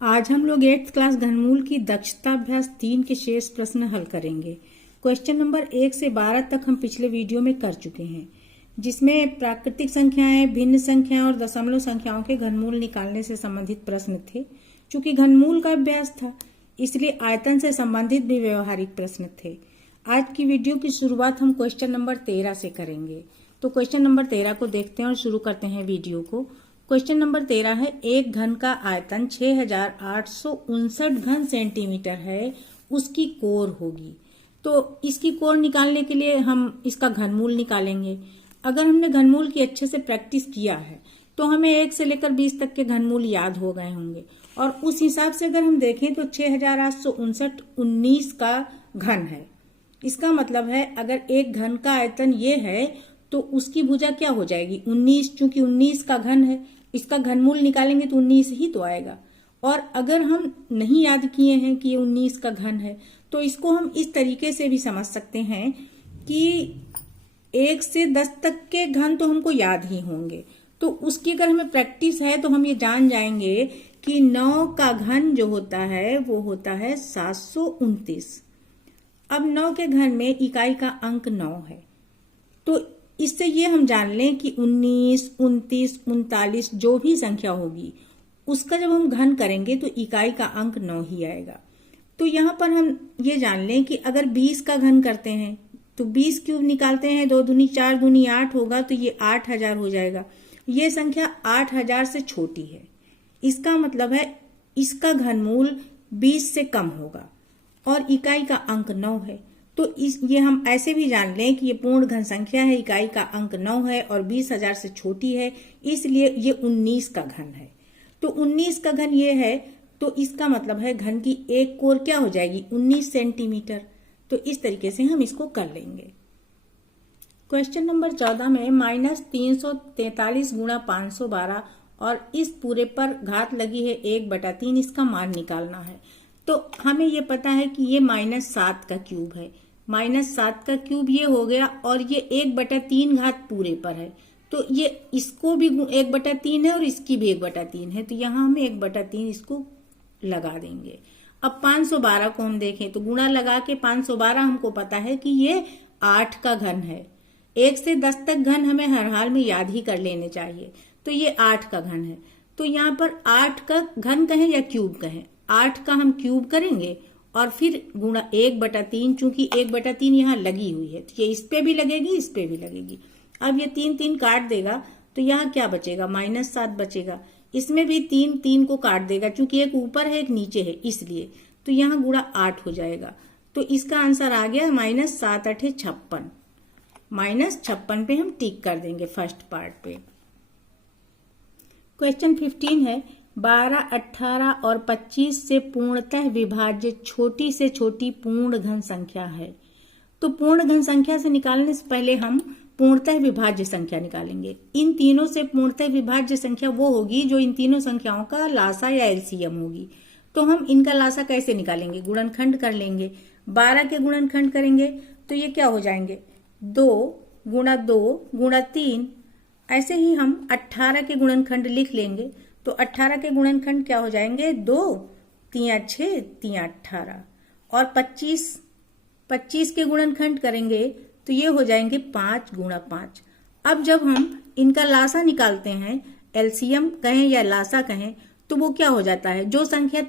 आज हम लोग 8th क्लास घनमूल की दक्षता अभ्यास 3 के शेष प्रश्न हल करेंगे। क्वेश्चन नंबर 1 से 12 तक हम पिछले वीडियो में कर चुके हैं, जिसमें प्राकृतिक संख्याएं, भिन्न संख्याएं और दशमलव संख्याओं के घनमूल निकालने से संबंधित प्रश्न थे। चूंकि घनमूल का अभ्यास था, इसलिए आयतन से संबंधित भी व्यवहारिक प्रश्न थे। आज की वीडियो की शुरुआत हम क्वेश्चन नंबर 13 से करेंगे। तो क्वेश्चन नंबर 13 को देखते हैं और शुरू करते हैं वीडियो को। क्वेश्चन नंबर 13 है, एक घन का आयतन 6859 घन सेंटीमीटर है, उसकी कोर होगी। तो इसकी कोर निकालने के लिए हम इसका घनमूल निकालेंगे। अगर हमने घनमूल की अच्छे से प्रैक्टिस किया है तो हमें 1 से लेकर 20 तक के घनमूल याद हो गए होंगे, और उस हिसाब से अगर हम देखें तो 6859 19 का घन है। इसका मतलब है अगर एक घन का आयतन ये है तो उसकी भुजा क्या हो जाएगी, 19। चूंकि 19 का घन है, इसका घनमूल निकालेंगे तो 19 ही तो आएगा। और अगर हम नहीं याद किए हैं कि ये 19 का घन है, तो इसको हम इस तरीके से भी समझ सकते हैं कि 1 से 10 तक के घन तो हमको याद ही होंगे। तो उसकी अगर हमें प्रैक्टिस है तो हम ये जान जाएंगे कि 9 का घन जो होता है वो होता है 729। अब 9 के घन में इकाई का अंक 9 है, तो इससे ये हम जान लें कि 19, 29, 39 जो भी संख्या होगी उसका जब हम घन करेंगे तो इकाई का अंक 9 ही आएगा। तो यहाँ पर हम ये जान लें कि अगर 20 का घन करते हैं तो 20 क्यूब निकालते हैं, 2 दूनी 4 दूनी 8 होगा, तो ये 8000 हो जाएगा। ये संख्या 8000 से छोटी है, इसका मतलब है इसका घनमूल 20 से कम होगा और इकाई का अंक 9 है। तो ये हम ऐसे भी जान लें कि ये पूर्ण घन संख्या है, इकाई का अंक 9 है और 20,000 से छोटी है, इसलिए ये 19 का घन है। तो 19 का घन ये है, तो इसका मतलब है घन की एक कोर क्या हो जाएगी, 19 सेंटीमीटर। तो इस तरीके से हम इसको कर लेंगे। क्वेश्चन नंबर 14 में -343 गुणा 512 और इस पूरे पर घात लगी है 1/3, इसका मान निकालना है। तो हमें ये पता है कि ये -7 का क्यूब है, -7 का क्यूब ये हो गया, और ये 1/3 घात पूरे पर है, तो ये इसको भी 1/3 है और इसकी भी 1/3 है, तो यहाँ हमें 1/3 इसको लगा देंगे। अब 512 को हम देखें तो गुणा लगा के 512 हमको पता है कि ये 8 का घन है। 1 से 10 तक घन हमें हर हाल में याद ही कर लेने चाहिए, तो ये 8 का घन है। तो यहाँ पर 8 का घन कहें या क्यूब कहें, 8 का हम क्यूब करेंगे और फिर गुणा 1/3, चूंकि 1/3 यहाँ लगी हुई है तो ये इस पे भी लगेगी, इस पे भी लगेगी। अब ये 3 3 काट देगा तो यहाँ क्या बचेगा, -7 बचेगा। इसमें भी 3 3 को काट देगा, चूंकि एक ऊपर है एक नीचे है इसलिए, तो यहाँ गुणा 8 हो जाएगा। तो इसका आंसर आ गया -7 8 56। -56 पे हम टिक कर देंगे फर्स्ट पार्ट पे। क्वेश्चन 15 है, 12, 18 और 25 से पूर्णतः विभाज्य छोटी से छोटी पूर्ण घन संख्या है। तो पूर्ण घन संख्या से निकालने से पहले हम पूर्णतः विभाज्य संख्या निकालेंगे। इन तीनों से पूर्णतः विभाज्य संख्या वो होगी जो इन तीनों संख्याओं का लासा या एलसीएम होगी। तो हम इनका लासा कैसे निकालेंगे, गुणनखंड कर लेंगे। 12 के गुणनखंड करेंगे तो ये क्या हो जाएंगे, 2 गुणा 2 गुणा 3। ऐसे ही हम 18 के गुणनखंड लिख लेंगे, तो 18 के गुणनखंड क्या हो जाएंगे, 2 3 6 3 18। और 25 के गुणनखंड करेंगे तो ये हो जाएंगे 5 गुणा 5। अब जब हम इनका लासा निकालते हैं, एलसीएम कहें या लासा कहें, तो वो क्या हो जाता है, जो संख्या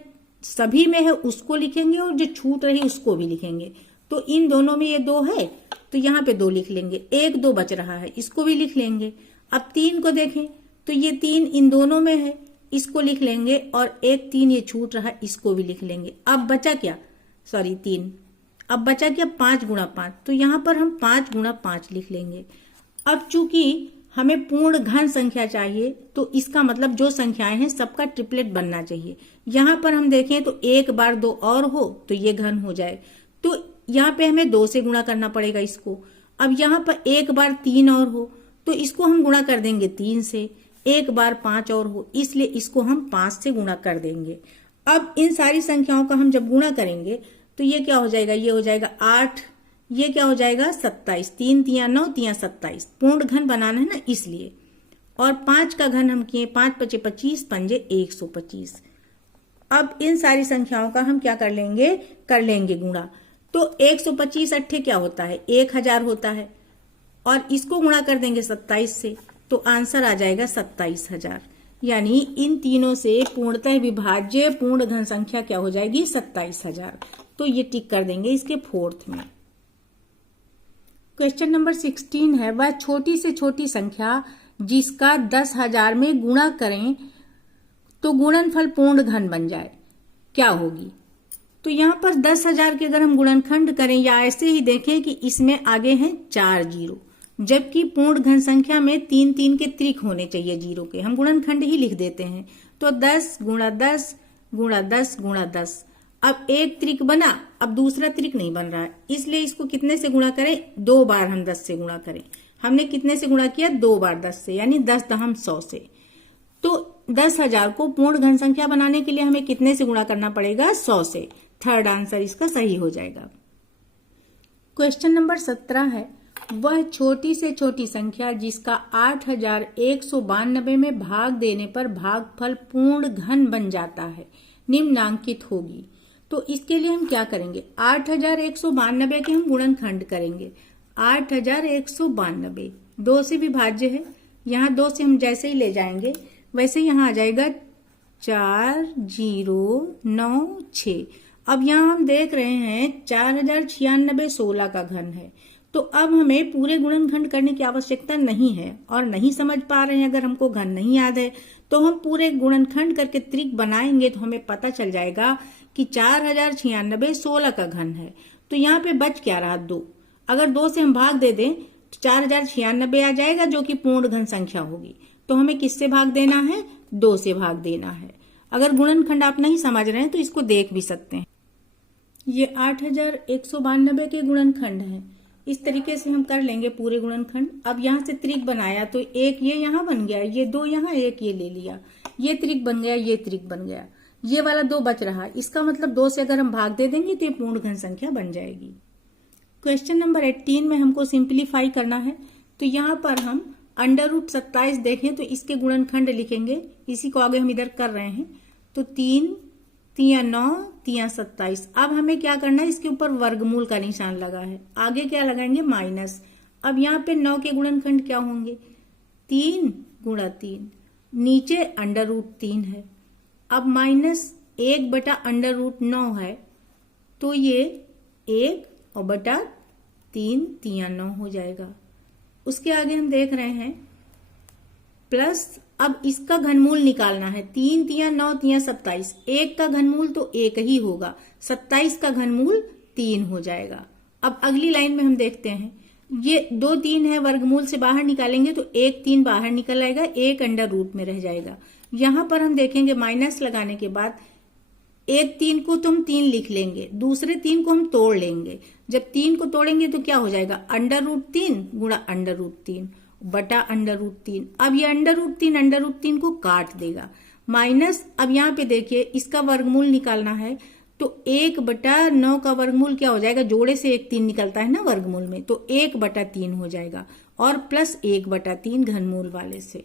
सभी में है उसको लिखेंगे और जो छूट रही उसको भी लिखेंगे। तो इन दोनों में ये 2 है तो यहाँ पे 2 लिख लेंगे, 1 2 बच रहा है इसको भी लिख लेंगे। अब 3 को देखें तो ये 3 इन दोनों में है, इसको लिख लेंगे, और 1 3 ये छूट रहा इसको भी लिख लेंगे। अब बचा क्या, 3, अब बचा क्या 5 गुणा 5, तो यहाँ पर हम 5 गुणा 5 लिख लेंगे। अब चूंकि हमें पूर्ण घन संख्या चाहिए तो इसका मतलब जो संख्याएं हैं सबका ट्रिपलेट बनना चाहिए। यहाँ पर हम देखें तो 1 बार 2 और हो तो ये घन हो जाए, तो यहाँ पे हमें 2 से गुणा करना पड़ेगा इसको। अब यहाँ पर 1 बार 3 और हो तो इसको हम गुणा कर देंगे 3 से। 1 बार 5 और हो इसलिए इसको हम 5 से गुणा कर देंगे। अब इन सारी संख्याओं का हम जब गुणा करेंगे तो ये क्या हो जाएगा, ये हो जाएगा 8, ये क्या हो जाएगा 27, 3 3 9 3 27, पूर्ण घन बनाना है ना इसलिए। और 5 का घन हम किए, 5 5 25 पंजे 125। अब इन सारी संख्याओं का हम क्या कर लेंगे गुणा। तो 125 अट्ठे क्या होता है, 1000 होता है, और इसको गुणा कर देंगे 27 से, तो आंसर आ जाएगा 27,000। यानी इन तीनों से पूर्णतः विभाज्य पूर्ण घन संख्या क्या हो जाएगी, 27,000। तो ये टिक कर देंगे इसके फोर्थ में। क्वेश्चन नंबर 16 है, वह छोटी से छोटी संख्या जिसका 10,000 में गुणा करें तो गुणनफल पूर्ण घन बन जाए, क्या होगी। तो यहाँ पर 10,000 के अगर हम गुणनखंड करें या ऐसे ही देखें कि इसमें आगे हैं 4 जीरो, जबकि पूर्ण घन संख्या में 3 के त्रिक होने चाहिए जीरो के, हम गुणनखंड ही लिख देते हैं। तो 10 गुणा 10 गुणा 10 गुणा 10। अब एक त्रिक बना, अब दूसरा त्रिक नहीं बन रहा है, इसलिए इसको कितने से गुणा करें, 2 बार हम 10 से गुणा करें। हमने कितने से गुणा किया, 2 बार 10 से, यानी 10 दहम 100 से। तो 10,000 को पूर्ण घन संख्या बनाने के लिए हमें कितने से गुणा करना पड़ेगा, 100 से। थर्ड आंसर इसका सही हो जाएगा। क्वेश्चन नंबर 17 है, वह छोटी से छोटी संख्या जिसका 8,192 में भाग देने पर भागफल पूर्ण घन बन जाता है निम्नांकित होगी। तो इसके लिए हम क्या करेंगे, 8,192 के हम गुणनखंड करेंगे। 8,192 2 से विभाज्य है, यहाँ 2 से हम जैसे ही ले जाएंगे वैसे यहाँ आ जाएगा 4096। अब यहाँ हम देख रहे हैं 4096 16 का घन है। तो अब हमें पूरे गुणनखंड करने की आवश्यकता नहीं है, और नहीं समझ पा रहे हैं, अगर हमको घन नहीं याद है तो हम पूरे गुणनखंड करके त्रिक बनाएंगे तो हमें पता चल जाएगा कि 4096 16 का घन है। तो यहाँ पे बच क्या रहा, 2। अगर 2 से हम भाग दे दें तो 4096 आ जाएगा, जो कि पूर्ण घन संख्या होगी। तो हमें किससे भाग देना है, 2 से भाग देना है। अगर गुणनखंड आप नहीं समझ रहे हैं तो इसको देख भी सकते हैं। ये 8,192 के गुणनखंड है, इस तरीके से हम कर लेंगे पूरे गुणनखंड। अब यहाँ से त्रिक बनाया तो एक ये यहाँ बन गया, ये 2 यहाँ, एक ये ले लिया, ये त्रिक बन गया, ये त्रिक बन गया, ये वाला 2 बच रहा। इसका मतलब 2 से अगर हम भाग दे देंगे तो ये पूर्ण घन संख्या बन जाएगी। क्वेश्चन नंबर 18 में हमको सिंप्लीफाई करना है। तो यहाँ पर हम √27 देखें तो इसके गुणनखंड लिखेंगे, इसी को आगे हम इधर कर रहे हैं। तो 3 3 9 3 27। अब हमें क्या करना है, इसके ऊपर वर्गमूल का निशान लगा है, आगे क्या लगाएंगे, माइनस। अब यहाँ पे 9 के गुणनखंड क्या होंगे, 3 गुणा 3, नीचे √3 है। अब माइनस 1/√9 है, तो ये 1 और बटा 3 3 9 हो जाएगा। उसके आगे हम देख रहे हैं प्लस, अब इसका घनमूल निकालना है। 3 3 9 3 27, 1 का घनमूल तो 1 ही होगा, 27 का घनमूल 3 हो जाएगा। अब अगली लाइन में हम देखते हैं, ये 2 3 है, वर्गमूल से बाहर निकालेंगे तो 1 3 बाहर निकल आएगा, 1 अंडर रूट में रह जाएगा। यहां पर हम देखेंगे माइनस लगाने के बाद 1 3 को तो हम 3 लिख लेंगे, दूसरे 3 को हम तोड़ लेंगे। जब 3 को तोड़ेंगे तो क्या हो जाएगा, √3 गुणा √3 बटा √3। अब ये √3 को काट देगा, माइनस। अब यहाँ पे देखिए इसका वर्गमूल निकालना है, तो 1/9 का वर्गमूल क्या हो जाएगा, जोड़े से 1 3 निकलता है ना वर्गमूल में, तो 1/3 हो जाएगा, और प्लस 1/3 घनमूल वाले से।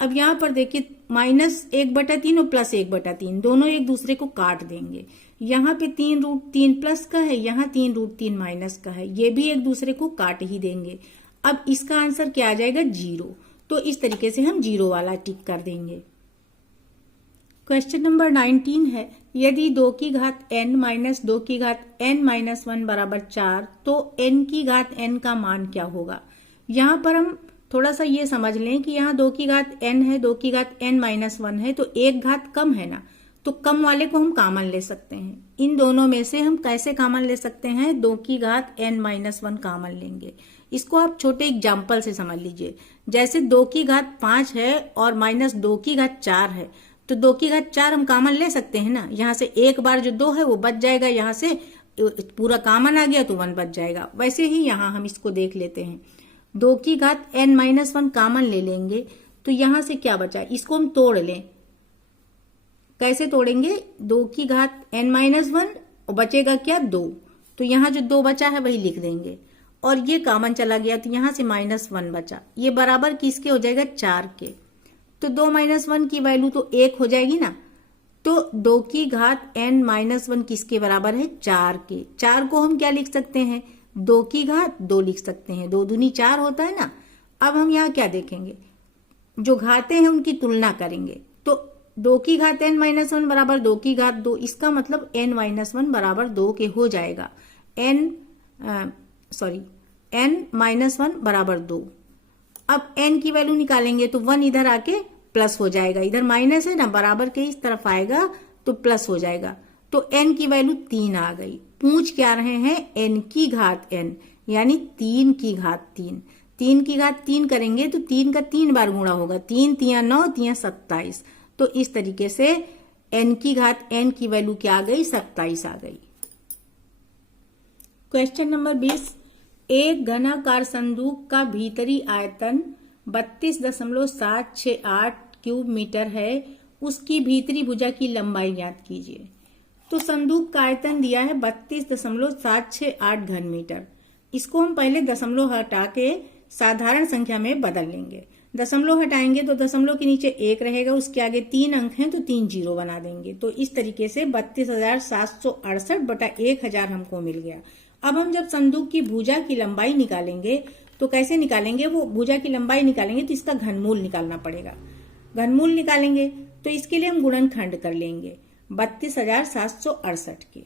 अब यहाँ पर देखिए माइनस 1/3 और प्लस 1/3 दोनों एक दूसरे को काट देंगे। यहाँ पे 3√3 प्लस का है, यहाँ 3√3 माइनस का है, ये भी एक दूसरे को काट ही देंगे। अब इसका आंसर क्या आ जाएगा, 0। तो इस तरीके से हम 0 वाला टिक कर देंगे। क्वेश्चन नंबर 19 है, यदि 2 की घात n माइनस 2 की घात n माइनस 1 बराबर 4, तो n की घात n का मान क्या होगा। यहाँ पर हम थोड़ा सा ये समझ लें कि यहाँ 2 की घात n है, 2 की घात n माइनस 1 है, तो एक घात कम है ना, तो कम वाले को हम कॉमन ले सकते हैं। इन दोनों में से हम कैसे कॉमन ले सकते हैं, 2 की घात n माइनस 1 कॉमन लेंगे। इसको आप छोटे एग्जाम्पल से समझ लीजिए, जैसे 2 की घात 5 है और माइनस 2 की घात 4 है, तो 2 की घात 4 हम कॉमन ले सकते हैं ना, यहाँ से एक बार जो 2 है वो बच जाएगा, यहाँ से पूरा कॉमन आ गया तो 1 बच जाएगा। वैसे ही यहाँ हम इसको देख लेते हैं, 2 की घात n माइनस 1 कॉमन ले लेंगे, तो यहाँ से क्या बचा, इसको हम तोड़ लें। कैसे तोड़ेंगे, 2 की घात n माइनस 1 और बचेगा क्या, 2, तो यहाँ जो 2 बचा है वही लिख देंगे, और ये कॉमन चला गया तो यहाँ से -1 बचा, ये बराबर किसके हो जाएगा, 4 के। तो 2 - 1 की वैल्यू तो 1 हो जाएगी ना, तो 2 की घात n-1 किसके बराबर है? 4 के। 4 को हम क्या लिख सकते हैं? 2 की घात 2 लिख सकते हैं, 2 दूनी 4 होता है ना। अब हम यहाँ क्या देखेंगे, जो घातें हैं उनकी तुलना करेंगे। तो 2 की घात n-1 बराबर 2 की घात 2, इसका मतलब n-1 बराबर 2 के हो जाएगा। n-1 बराबर 2। अब n की वैल्यू निकालेंगे तो 1 इधर आके प्लस हो जाएगा, इधर माइनस है ना, बराबर के इस तरफ आएगा तो प्लस हो जाएगा। तो n की वैल्यू 3 आ गई। पूछ क्या रहे हैं? n की घात n, यानी 3 की घात 3। 3 की घात 3 करेंगे तो 3 का 3 बार गुणा होगा, 3 तिया 9 तिया 27। तो इस तरीके से n की घात n की वैल्यू क्या आ गई? 27 आ गई। क्वेश्चन नंबर 20, एक घनाकार संदूक का भीतरी आयतन 32.768 क्यूब मीटर है, उसकी भीतरी भुजा की लंबाई ज्ञात कीजिए। तो संदूक का आयतन दिया है 32.768 घन मीटर। इसको हम पहले दशमलव हटा के साधारण संख्या में बदल लेंगे। दशमलव हटाएंगे तो दशमलव के नीचे 1 रहेगा, उसके आगे 3 अंक हैं तो 3 जीरो बना देंगे। तो इस तरीके से 32,768 बटा 1000 हमको मिल गया। अब हम जब संदूक की भुजा की लंबाई निकालेंगे तो कैसे निकालेंगे? वो भुजा की लंबाई निकालेंगे तो इसका घनमूल निकालना पड़ेगा। घनमूल निकालेंगे तो इसके लिए हम गुणनखंड कर लेंगे 32,768 के।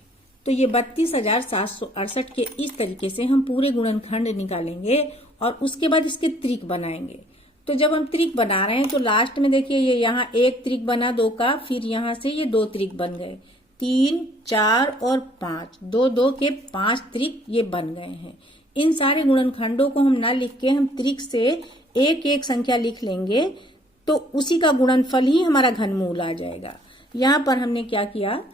तो ये 32,768 के इस तरीके से हम पूरे गुणनखंड निकालेंगे और उसके बाद इसके त्रिक बनाएंगे। तो जब हम त्रिक बना रहे हैं तो लास्ट में देखिए ये यहाँ एक त्रिक बना 2 का, फिर यहाँ से ये 2 त्रिक बन गए, 3, 4 और 5, 2 2 के 5 त्रिक ये बन गए हैं। इन सारे गुणनखंडों को हम ना लिख के हम त्रिक से एक एक संख्या लिख लेंगे तो उसी का गुणनफल ही हमारा घनमूल आ जाएगा। यहाँ पर हमने क्या किया,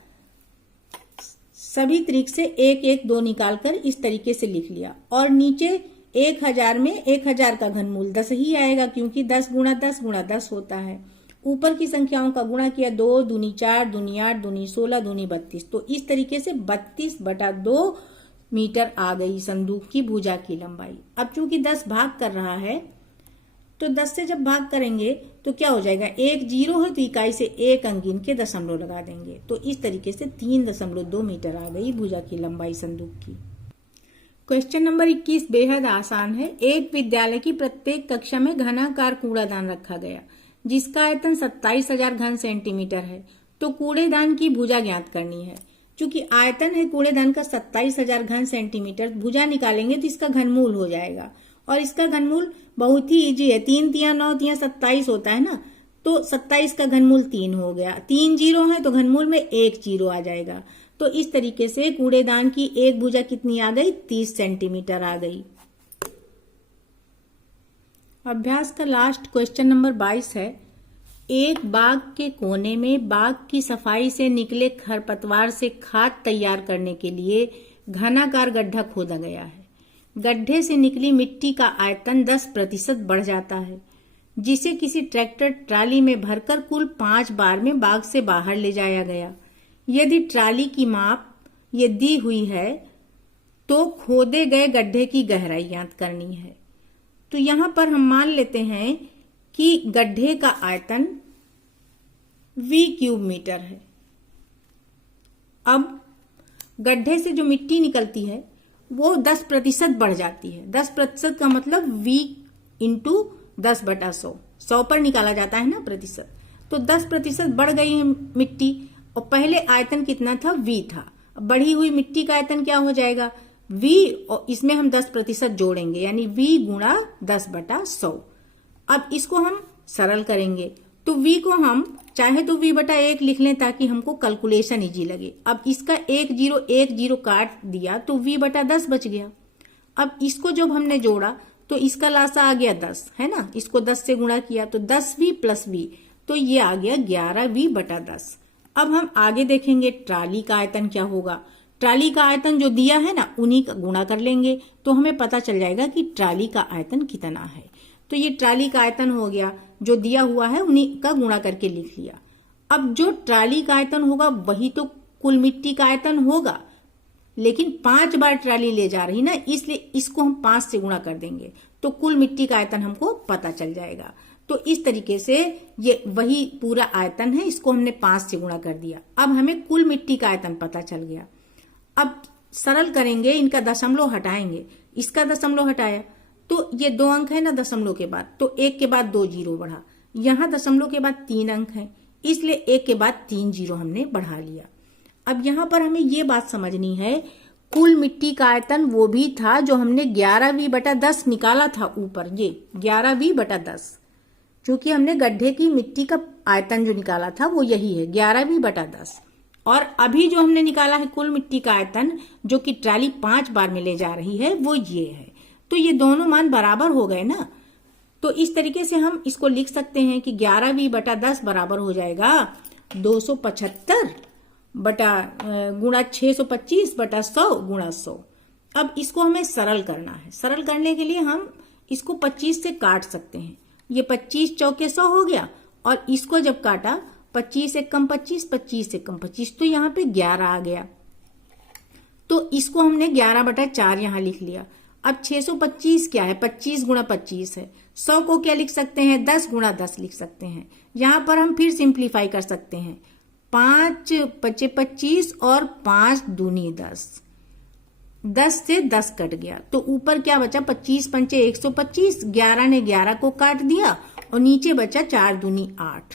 सभी त्रिक से 1 1 2 निकालकर इस तरीके से लिख लिया और नीचे 1000 में 1000 का घनमूल 10 ही आएगा, क्योंकि 10 गुणा 10 गुणा 10 होता है। ऊपर की संख्याओं का गुणा किया, 2 दूनी 4 दूनी 8 दूनी 16 दूनी 32। तो इस तरीके से 32/2 मीटर आ गई संदूक की भुजा की लंबाई। अब चूंकि 10 भाग कर रहा है तो 10 से जब भाग करेंगे तो क्या हो जाएगा, 1 जीरो है तो इकाई से 1 अंक गिन के दशमलव लगा देंगे। तो इस तरीके से 3.2 मीटर आ गई भुजा की लंबाई संदूक की। क्वेश्चन नंबर 21 बेहद आसान है। एक विद्यालय की प्रत्येक कक्षा में घनाकार कूड़ादान रखा गया जिसका आयतन 27,000 घन सेंटीमीटर है। तो कूड़ेदान की भुजा ज्ञात करनी है। चूंकि आयतन है कूड़ेदान का 27,000 घन सेंटीमीटर, भुजा निकालेंगे तो इसका घनमूल हो जाएगा और इसका घनमूल बहुत ही इजी है। 3 तिया 9 तिया 27 होता है ना, तो 27 का घनमूल 3 हो गया। 3 जीरो है तो घनमूल में 1 जीरो आ जाएगा। तो इस तरीके से कूड़ेदान की एक भुजा कितनी आ गई, 30 सेंटीमीटर आ गई। अभ्यास का लास्ट क्वेश्चन नंबर 22 है। एक बाग के कोने में बाग की सफाई से निकले खरपतवार से खाद तैयार करने के लिए घनाकार गड्ढा खोदा गया है। गड्ढे से निकली मिट्टी का आयतन 10% बढ़ जाता है, जिसे किसी ट्रैक्टर ट्राली में भरकर कुल 5 बार में बाग से बाहर ले जाया गया। यदि ट्राली की माप ये दी हुई है तो खोदे गए गड्ढे की गहराई ज्ञात करनी है। तो यहां पर हम मान लेते हैं कि गड्ढे का आयतन V क्यूब मीटर है। अब गड्ढे से जो मिट्टी निकलती है वो 10% बढ़ जाती है। 10% का मतलब V इंटू 10/100, 100 पर निकाला जाता है ना प्रतिशत। तो 10% बढ़ गई है मिट्टी और पहले आयतन कितना था, V था। बढ़ी हुई मिट्टी का आयतन क्या हो जाएगा, V, और इसमें हम 10% जोड़ेंगे यानी V गुणा 10/100। अब इसको हम सरल करेंगे तो V को हम चाहे तो V/1 लिख लें ताकि हमको कैलकुलेशन इजी लगे। अब इसका 1 0 काट दिया तो V/10 बच गया। अब इसको जब हमने जोड़ा तो इसका लासा आ गया 10, है ना। इसको 10 से गुणा किया तो 10V प्लस V, तो ये आ गया 11V/10। अब हम आगे देखेंगे ट्राली का आयतन क्या होगा। ट्राली का आयतन जो दिया है ना उन्हीं का गुणा कर लेंगे तो हमें पता चल जाएगा कि ट्राली का आयतन कितना है। तो ये ट्राली का आयतन हो गया, जो दिया हुआ है उन्हीं का गुणा करके लिख लिया। अब जो ट्राली का आयतन होगा वही तो कुल मिट्टी का आयतन होगा, लेकिन 5 बार ट्राली ले जा रही ना, इसलिए इसको हम 5 से गुणा कर देंगे तो कुल मिट्टी का आयतन हमको पता चल जाएगा। तो इस तरीके से ये वही पूरा आयतन है, इसको हमने 5 से गुणा कर दिया। अब हमें कुल मिट्टी का आयतन पता चल गया। अब सरल करेंगे, इनका दशमलव हटाएंगे, इसका दशमलव हटाया तो ये 2 अंक है ना दशमलव के बाद, तो 1 के बाद 2 जीरो बढ़ा। यहाँ दशमलव के बाद 3 अंक है, इसलिए 1 के बाद 3 जीरो हमने बढ़ा लिया। अब यहाँ पर हमें ये बात समझनी है, कुल मिट्टी का आयतन वो भी था जो हमने 11v/10 निकाला था ऊपर, ये 11v/10, क्योंकि हमने गड्ढे की मिट्टी का आयतन जो निकाला था वो यही है 11v/10। और अभी जो हमने निकाला है कुल मिट्टी का आयतन, जो कि ट्राली 5 बार में ले जा रही है, वो ये है। तो ये दोनों मान बराबर हो गए ना। तो इस तरीके से हम इसको लिख सकते हैं कि 11v/10 बराबर हो जाएगा 275 गुणा 625/100 गुणा 100। अब इसको हमें सरल करना है। सरल करने के लिए हम इसको 25 से काट सकते हैं। ये 25 चौके 100 हो गया, और इसको जब काटा 25 एक कम 25, 25 एक कम 25, तो यहाँ पे 11 आ गया। तो इसको हमने 11/4 यहाँ लिख लिया। अब 625 क्या है, 25 गुणा 25 है। 100 को क्या लिख सकते हैं, 10 गुणा 10 लिख सकते हैं। यहाँ पर हम फिर सिंप्लीफाई कर सकते हैं, 5 पचे 25 और 5 दूनी 10, 10 से 10 कट गया, तो ऊपर क्या बचा, 25 पंचे 125, 11 ने 11 को काट दिया, और नीचे बचा 4 दूनी 8।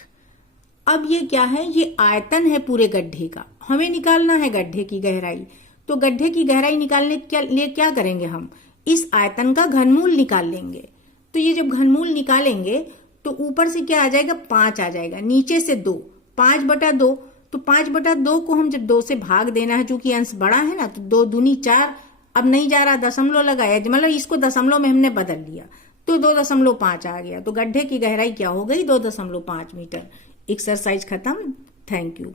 अब ये क्या है, ये आयतन है पूरे गड्ढे का, हमें निकालना है गड्ढे की गहराई। तो गड्ढे की गहराई निकालने के लिए क्या करेंगे, हम इस आयतन का घनमूल निकाल लेंगे। तो ये जब घनमूल निकालेंगे तो ऊपर से क्या आ जाएगा, 5 आ जाएगा, नीचे से 2, 5/2। तो 5/2 को हम जब 2 से भाग देना है, चूंकि अंश बड़ा है ना, तो 2 दूनी 4, अब नहीं जा रहा, दशमलव लगाया, मतलब इसको दशमलव में हमने बदल लिया, तो 2.5 आ गया। तो गड्ढे की गहराई क्या हो गई, 2.5 मीटर। एक्सरसाइज खत्म। Thank you.